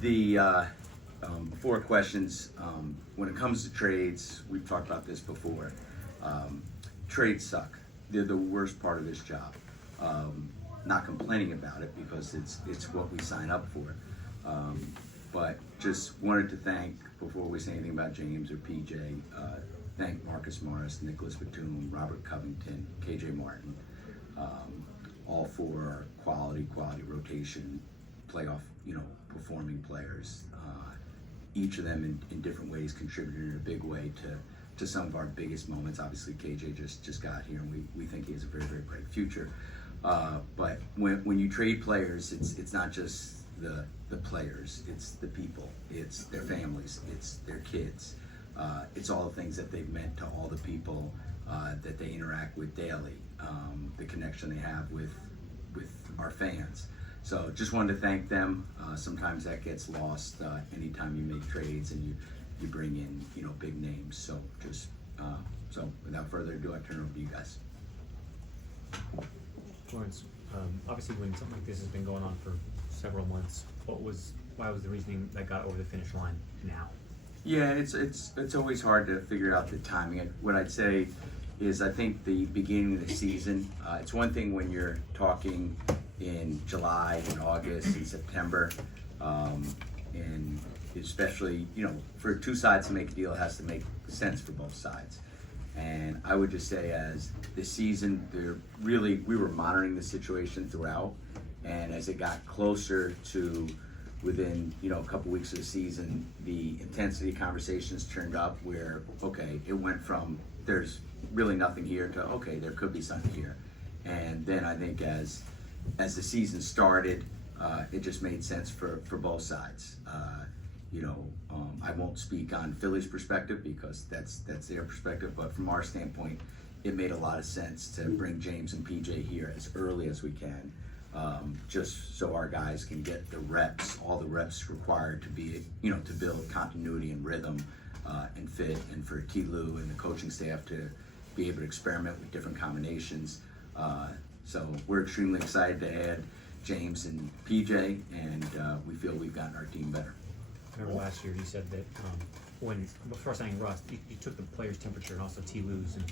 The four questions, when it comes to trades, we've talked about this before. Trades suck. They're the worst part of this job. Not complaining about it because it's what we sign up for. But just wanted to thank, before we say anything about James or PJ, thank Marcus Morris, Nicholas Batum, Robert Covington, KJ Martin, all for quality rotation, playoff, performing players. Each of them in different ways contributed in a big way to some of our biggest moments. Obviously, KJ just got here, and we think he has a very, very bright future. But when you trade players, it's not just the players, it's the people, it's their families, it's their kids. It's all the things that they've meant to all the people that they interact with daily, the connection they have with our fans. So just wanted to thank them. Sometimes that gets lost anytime you make trades and you bring in big names. So just so without further ado, I turn it over to you guys. Lawrence, obviously when something like this has been going on for several months, why was the reasoning that got over the finish line now? Yeah, it's always hard to figure out the timing. What I'd say is I think the beginning of the season, it's one thing when you're talking in July and August and September, and especially, for two sides to make a deal, it has to make sense for both sides. And I would just say as the season, we were monitoring the situation throughout, and as it got closer to within, a couple weeks of the season, the intensity of conversations turned up where, okay, it went from there's really nothing here to, okay, there could be something here. And then I think as the season started, it just made sense for both sides. I won't speak on Philly's perspective because that's their perspective, but from our standpoint, it made a lot of sense to bring James and PJ here as early as we can, just so our guys can get the reps, all the reps required to be, to build continuity and rhythm and fit, and for T. Lou and the coaching staff to be able to experiment with different combinations. So we're extremely excited to add James and PJ, and we feel we've gotten our team better. I remember last year you said that before signing Russ, you took the players' temperature and also T. Lou's and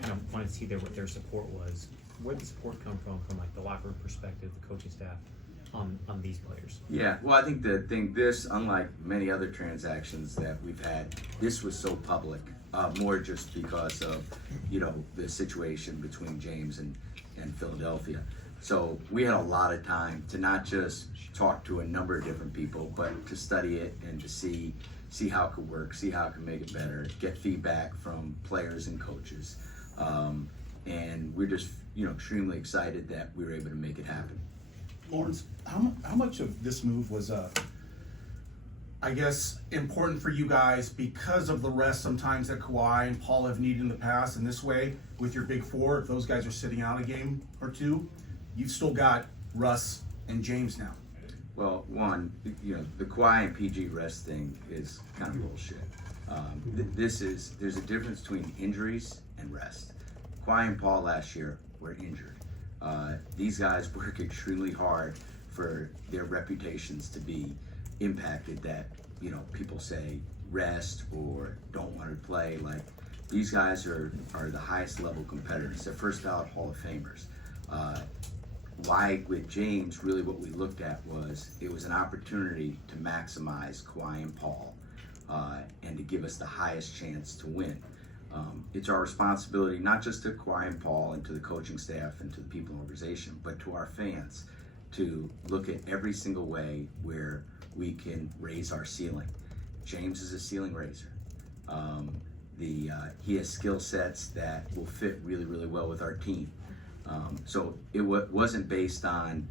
kind of wanted to see what their support was. Where did the support come from like the locker room perspective, the coaching staff, on these players? Yeah, well, I think this, unlike many other transactions that we've had, this was so public, more just because of, the situation between James and Philadelphia. So we had a lot of time to not just talk to a number of different people, but to study it and to see how it could work, see how it could make it better, get feedback from players and coaches. And we're just, extremely excited that we were able to make it happen. Lawrence, how much of this move was, I guess, important for you guys because of the rest sometimes that Kawhi and Paul have needed in the past? And this way, with your big four, if those guys are sitting out a game or two, you've still got Russ and James now. Well, one, the Kawhi and PG rest thing is kind of bullshit. There's a difference between injuries and rest. Kawhi and Paul last year were injured. These guys work extremely hard for their reputations to be impacted that, people say rest or don't want to play. Like, these guys are the highest level competitors. They're first ballot Hall of Famers. Why with James, really what we looked at was it was an opportunity to maximize Kawhi and Paul and to give us the highest chance to win. It's our responsibility, not just to Kawhi and Paul and to the coaching staff and to the people in the organization, but to our fans to look at every single way where we can raise our ceiling. James is a ceiling raiser. He has skill sets that will fit really, really well with our team. So it wasn't based on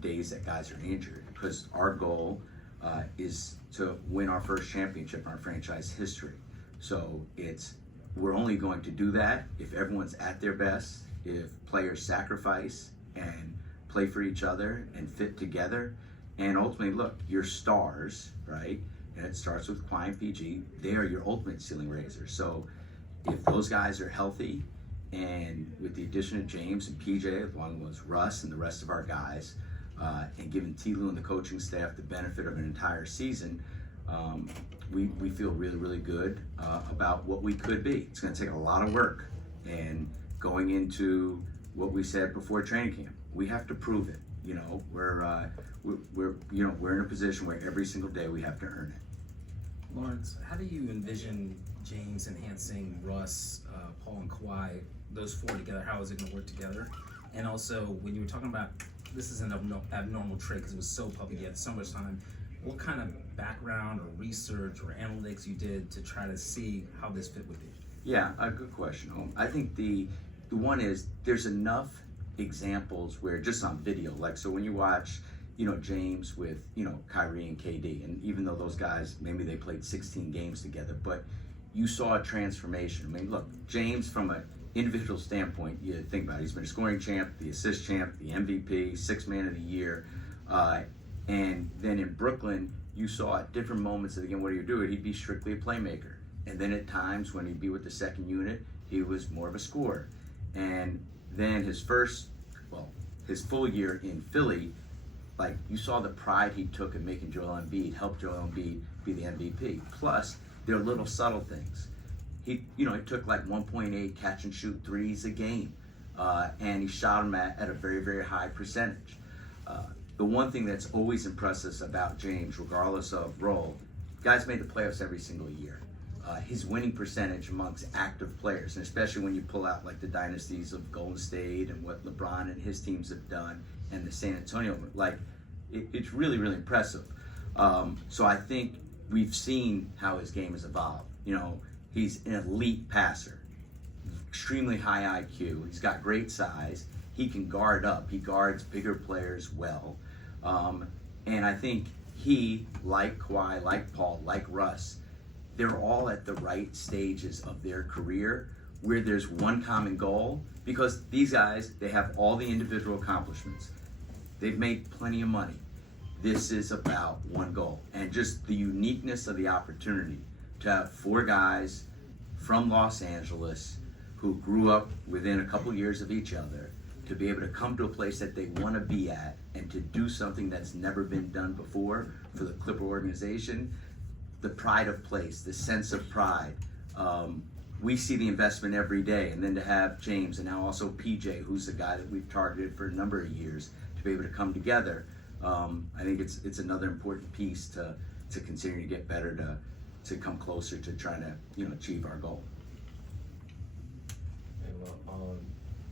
days that guys are injured, because our goal is to win our first championship in our franchise history. So we're only going to do that if everyone's at their best, if players sacrifice and play for each other and fit together. And ultimately, look, your stars, right? And it starts with Kawhi and PG. They are your ultimate ceiling raisers. So if those guys are healthy, and with the addition of James and PJ, along with Russ and the rest of our guys, and giving T. Lue and the coaching staff the benefit of an entire season, we feel really, really good about what we could be. It's going to take a lot of work, and going into what we said before training camp, we have to prove it. You know, we're in a position where every single day we have to earn it. Lawrence, how do you envision James enhancing Russ, Paul, and Kawhi, those four together? How is it going to work together? And also, when you were talking about this is an abnormal trade because it was so public, you had so much time, what kind of background or research or analytics you did to try to see how this fit with you? Yeah, a good question. I think the one is there's enough examples where just on video, like, so when you watch, James with, Kyrie and KD, and even though those guys, maybe they played 16 games together, but you saw a transformation. I mean, look, James from an individual standpoint, you think about it, he's been a scoring champ, the assist champ, the MVP, sixth man of the year, and then in Brooklyn, you saw at different moments of the game, what he would do, he'd be strictly a playmaker. And then at times when he'd be with the second unit, he was more of a scorer. And then his full year in Philly, like, you saw the pride he took in making Joel Embiid, help Joel Embiid be the MVP. Plus, there are little subtle things. He took like 1.8 catch and shoot threes a game, and he shot them at a very, very high percentage. The one thing that's always impressed us about James, regardless of role, guys made the playoffs every single year. His winning percentage amongst active players, and especially when you pull out like the dynasties of Golden State and what LeBron and his teams have done, and the San Antonio, it's really, really impressive. So I think we've seen how his game has evolved. He's an elite passer, extremely high IQ. He's got great size. He can guard up. He guards bigger players well. And I think he, like Kawhi, like Paul, like Russ, they're all at the right stages of their career where there's one common goal, because these guys, they have all the individual accomplishments. They've made plenty of money. This is about one goal, and just the uniqueness of the opportunity to have four guys from Los Angeles who grew up within a couple years of each other to be able to come to a place that they want to be at and to do something that's never been done before for the Clipper organization. The pride of place, the sense of pride. We see the investment every day, and then to have James and now also PJ, who's the guy that we've targeted for a number of years, to be able to come together. I think it's another important piece to continue to get better, to come closer to trying to achieve our goal. And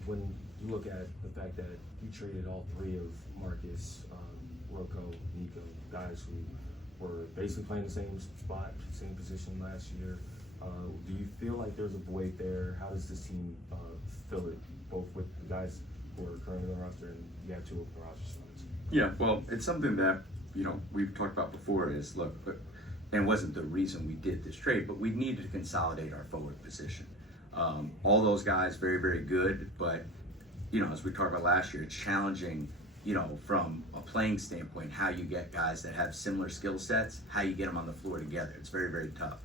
when you look at the fact that you traded all three of Marcus, Rocco, Nico, guys who were basically playing the same spot, same position last year, do you feel like there's a void there? How does this team fill it, both with the guys who are currently on the roster and you have two open roster spots? Yeah, well, it's something that we've talked about before. Is look, and it wasn't the reason we did this trade, but we needed to consolidate our forward position. All those guys very, very good, but as we talked about last year, it's challenging. From a playing standpoint, how you get guys that have similar skill sets, how you get them on the floor together. It's very, very tough.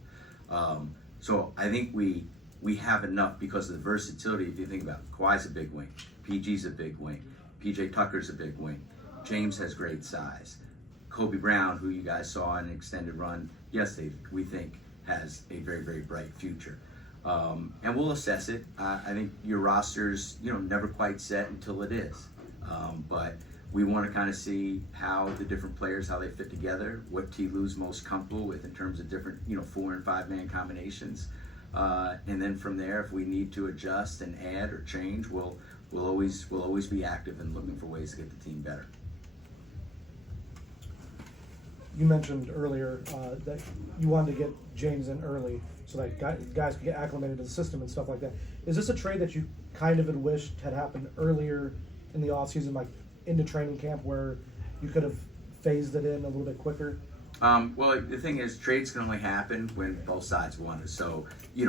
So I think we have enough because of the versatility. If you think about it, Kawhi's a big wing, PG's a big wing, PJ Tucker's a big wing, James has great size, Kobe Brown, who you guys saw in an extended run yesterday, we think has a very, very bright future. And we'll assess it. I think your roster's never quite set until it is. But we want to kind of see how the different players, how they fit together, what T. Lue's most comfortable with in terms of different, 4 and 5 man combinations. And then from there, if we need to adjust and add or change, we'll always be active and looking for ways to get the team better. You mentioned earlier that you wanted to get James in early so that guys could get acclimated to the system and stuff like that. Is this a trade that you kind of had wished had happened earlier in the offseason, like into training camp, where you could have phased it in a little bit quicker? Well, the thing is, trades can only happen when both sides want it. So, in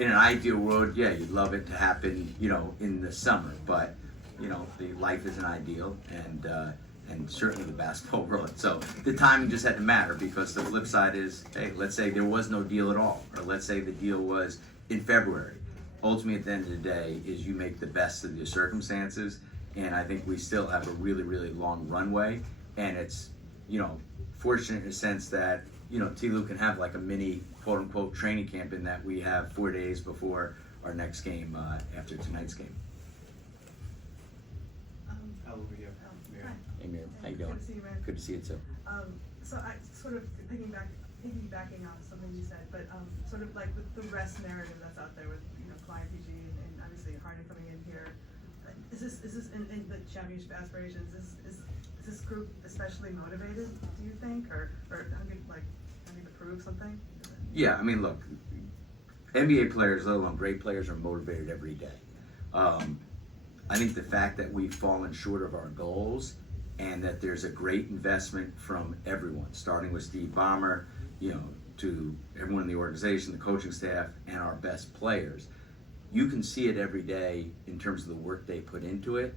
an ideal world, yeah, you'd love it to happen, in the summer. But, the life isn't ideal, and certainly the basketball world. So the timing just had to matter, because the flip side is, hey, let's say there was no deal at all, or let's say the deal was in February. Ultimately, at the end of the day, is you make the best of your circumstances, and I think we still have a really, really long runway. And it's, fortunate in a sense that, T. Lou can have like a mini quote unquote training camp in that we have 4 days before our next game after tonight's game. Over here. Hi. Hey, Miriam, how you doing? Good to see you, man. Good to see you too. So I sort of piggybacking off something you said, but sort of like with the rest narrative that's out there with Kawhi and PG and obviously Harden coming in here. Is this in the championship aspirations? Is this group especially motivated? Do you think, or having to prove something? Yeah, I mean, look, NBA players, let alone great players, are motivated every day. I think the fact that we've fallen short of our goals and that there's a great investment from everyone, starting with Steve Ballmer, to everyone in the organization, the coaching staff, and our best players. You can see it every day in terms of the work they put into it.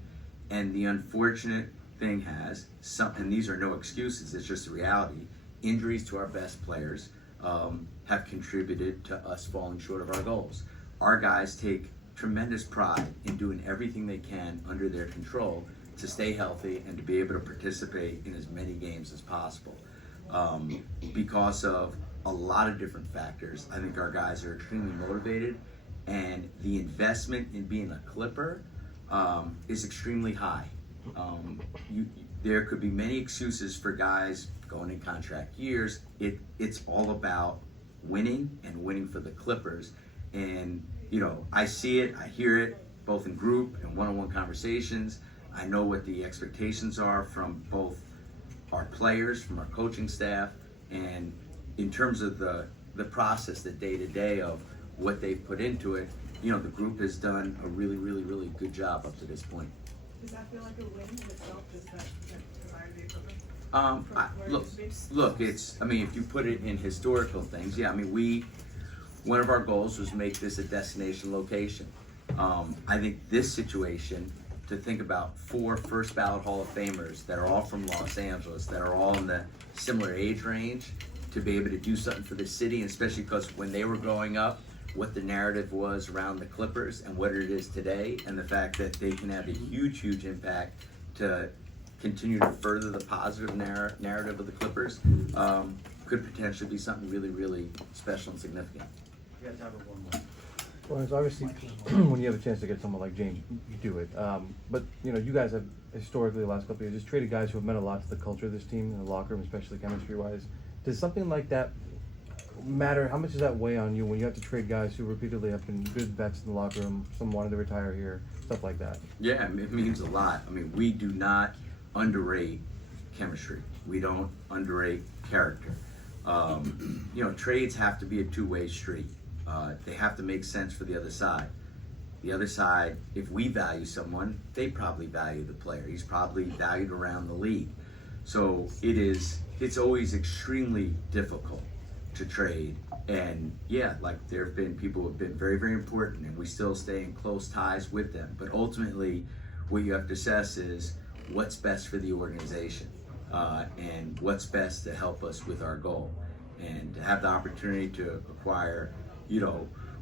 And the unfortunate thing and these are no excuses, it's just a reality, injuries to our best players have contributed to us falling short of our goals. Our guys take tremendous pride in doing everything they can under their control to stay healthy and to be able to participate in as many games as possible. Because of a lot of different factors, I think our guys are extremely motivated, and the investment in being a Clipper is extremely high. There could be many excuses for guys going in contract years. It's all about winning and winning for the Clippers. And I see it, I hear it, both in group and one-on-one conversations. I know what the expectations are from both our players, from our coaching staff, and in terms of the process, the day-to-day of what they've put into it, the group has done a really, really, really good job up to this point. Does that feel like a win in itself, just that desire to be a Clipper? Look, if you put it in historical things, one of our goals was make this a destination location. I think this situation, to think about 4 first ballot Hall of Famers that are all from Los Angeles, that are all in the similar age range, to be able to do something for the city, and especially because when they were growing up, what the narrative was around the Clippers and what it is today, and the fact that they can have a huge, huge impact to continue to further the positive narrative of the Clippers, could potentially be something really, really special and significant. You guys have one more. Well, it's obviously when you have a chance to get someone like James, you do it. But you guys have historically the last couple of years just traded guys who have meant a lot to the culture of this team in the locker room, especially chemistry-wise. Does something like that matter? How much does that weigh on you when you have to trade guys who repeatedly have been good vets in the locker room, some wanted to retire here, stuff like that? Yeah, it means a lot. We do not underrate chemistry. We don't underrate character. Trades have to be a two-way street. They have to make sense for the other side. The other side, if we value someone, they probably value the player. He's probably valued around the league. So it's always extremely difficult to trade. And there have been people who have been very, very important, and we still stay in close ties with them. But ultimately, what you have to assess is what's best for the organization and what's best to help us with our goal. And to have the opportunity to acquire,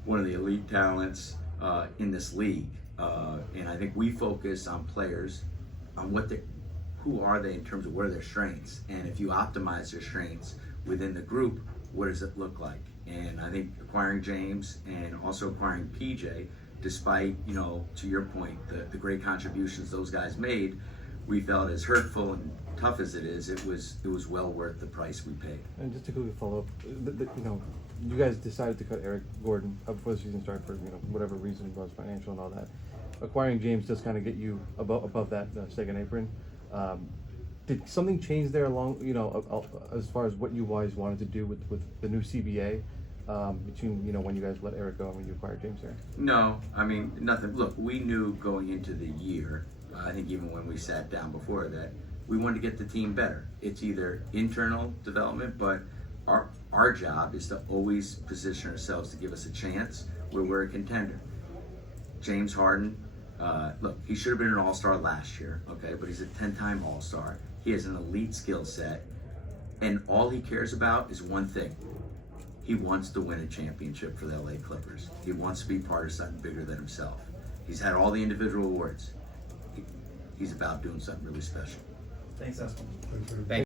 one of the elite talents in this league. And I think we focus on players, on who are they in terms of what are their strengths. And if you optimize their strengths within the group, what does it look like? And I think acquiring James and also acquiring PJ, despite, to your point, the great contributions those guys made, we felt as hurtful and tough as it is, it was well worth the price we paid. And just to quickly follow up, you guys decided to cut Eric Gordon before the season started for whatever reason it was, financial and all that. Acquiring James does kind of get you above that second apron. Did something change there along, as far as what you guys wanted to do with the new CBA between when you guys let Eric go and when you acquired James there? No, nothing. Look, we knew going into the year, I think even when we sat down before that, we wanted to get the team better. It's either internal development, but our job is to always position ourselves to give us a chance where we're a contender. James Harden, look, he should have been an all-star last year, okay, but he's a 10-time all-star. He has an elite skill set, and all he cares about is one thing. He wants to win a championship for the LA Clippers. He wants to be part of something bigger than himself. He's had all the individual awards. he's about doing something really special. Thanks, Espen. Thank